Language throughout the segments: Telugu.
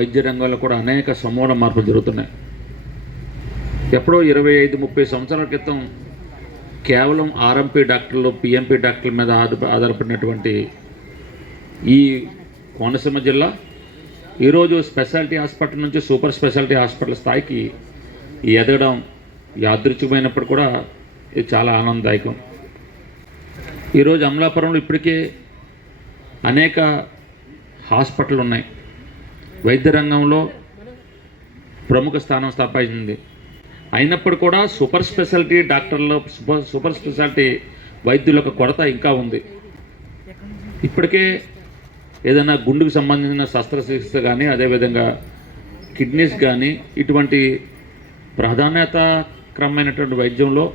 వైద్య రంగంలో కూడా అనేక సమూల మార్పులు జరుగుతున్నాయి. ఎప్పుడో 25-30 సంవత్సరాల క్రితం కేవలం ఆర్ఎంపీ డాక్టర్లు, పిఎంపీ డాక్టర్ల మీద ఆధారపడినటువంటి ఈ కోనసీమ జిల్లా ఈరోజు స్పెషాలిటీ హాస్పిటల్ నుంచి సూపర్ స్పెషాలిటీ హాస్పిటల్ స్థాయికి ఎదగడం యాదృచ్ఛికమైనప్పుడు కూడా ఇది చాలా ఆనందదాయకం. ఈరోజు అమలాపురంలో ఇప్పటికే అనేక హాస్పిటల్ ఉన్నాయి. వైద్య రంగంలో ప్రముఖ స్థానం సంపాదించింది. అయినప్పుడు కూడా సూపర్ స్పెషాలిటీ డాక్టర్లు, సూపర్ స్పెషాలిటీ వైద్యులకు కొరత ఇంకా ఉంది. ఇప్పటికే ఏదైనా గుండెకు సంబంధించిన శస్త్రచికిత్స కానీ, అదేవిధంగా కిడ్నీస్ కానీ, ఇటువంటి ప్రాధాన్యతక్రమమైనటువంటి వైద్యంలో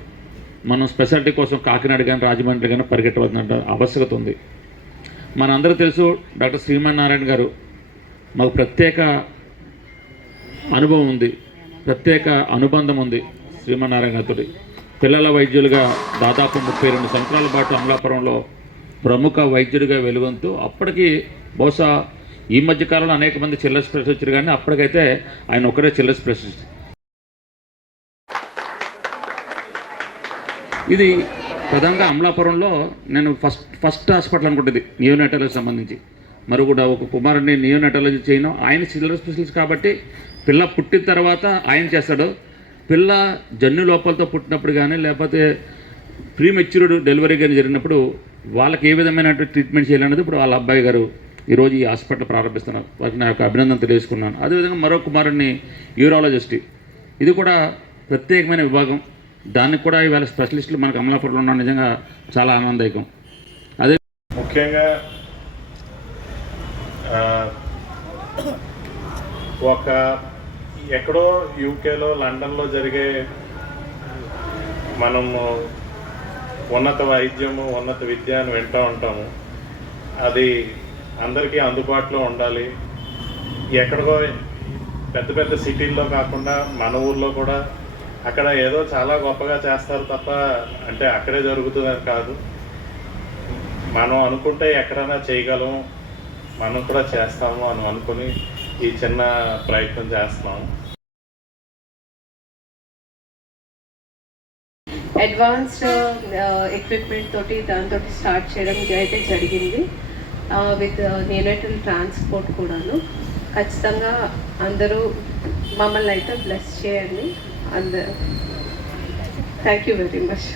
మనం స్పెషాలిటీ కోసం కాకినాడ కానీ, రాజమండ్రి కానీ పరిగెట్టవలసిన ఆవశ్యకత ఉంది. మనందరూ తెలుసు, డాక్టర్ శ్రీమన్నారాయణ గారు మాకు ప్రత్యేక అనుభవం ఉంది, ప్రత్యేక అనుబంధం ఉంది. శ్రీమన్నారాయణ గారితో పిల్లల వైద్యులుగా దాదాపు 32 సంవత్సరాల పాటు అమలాపురంలో ప్రముఖ వైద్యుడిగా వెలుగొంతూ, అప్పటికి బహుశా ఈ మధ్యకాలంలో అనేక మంది చిల్లర స్పెషలిస్ట్ వచ్చారు, కానీ అప్పటికైతే ఆయన ఒకరే చిల్లర స్పెషలిస్ట్. ఇది ప్రధానంగా అమలాపురంలో నేను ఫస్ట్ హాస్పిటల్ అనుకుంటుంది నియోనటాలజీకి సంబంధించి. మరి కూడా ఒక కుమారుడిని నియోనటాలజీ చేయను, ఆయన చిల్లర స్పెషలిస్ట్ కాబట్టి పిల్ల పుట్టిన తర్వాత ఆయన చేస్తాడు. పిల్ల జన్యు లోపాలతో పుట్టినప్పుడు కానీ, లేకపోతే ప్రీమెచ్యూర్డ్ డెలివరీ కానీ జరిగినప్పుడు వాళ్ళకి ఏ విధమైన ట్రీట్మెంట్ చేయాలన్నది ఇప్పుడు వాళ్ళ అబ్బాయి గారు ఈరోజు ఈ హాస్పిటల్ ప్రారంభిస్తున్నారు. వారికి నా యొక్క అభినందన తెలియజేసుకున్నాను. అదేవిధంగా మరో కుమారుడిని యూరాలజిస్ట్, ఇది కూడా ప్రత్యేకమైన విభాగం. దానికి కూడా ఇవాళ స్పెషలిస్టులు మనకు అమలాపురంలో ఉన్న నిజంగా చాలా ఆనందదాయకం. అదే ముఖ్యంగా ఒక ఎక్కడో యూకేలో, లండన్లో జరిగే మనము ఉన్నత వైద్యము, ఉన్నత విద్య అని వింటూ ఉంటాము. అది అందరికీ అందుబాటులో ఉండాలి. ఎక్కడికో పెద్ద పెద్ద సిటీల్లో కాకుండా మన ఊళ్ళో కూడా అక్కడ ఏదో చాలా గొప్పగా చేస్తారు తప్ప, అంటే అక్కడే జరుగుతుందని కాదు. మనం అనుకుంటే ఎక్కడైనా చేయగలం, మనం కూడా చేస్తాము అని అనుకుని ఈ చిన్న ప్రయత్నం చేస్తున్నాము. అడ్వాన్స్డ్ ఎక్విప్మెంట్ తోటి దాంతో స్టార్ట్ చేయడం అయితే జరిగింది. విత్ నేనటల్ ట్రాన్స్పోర్ట్ కూడాను. ఖచ్చితంగా అందరూ మమ్మల్ని అయితే బ్లెస్ చేయండి. అందరూ థ్యాంక్ యూ వెరీ మచ్.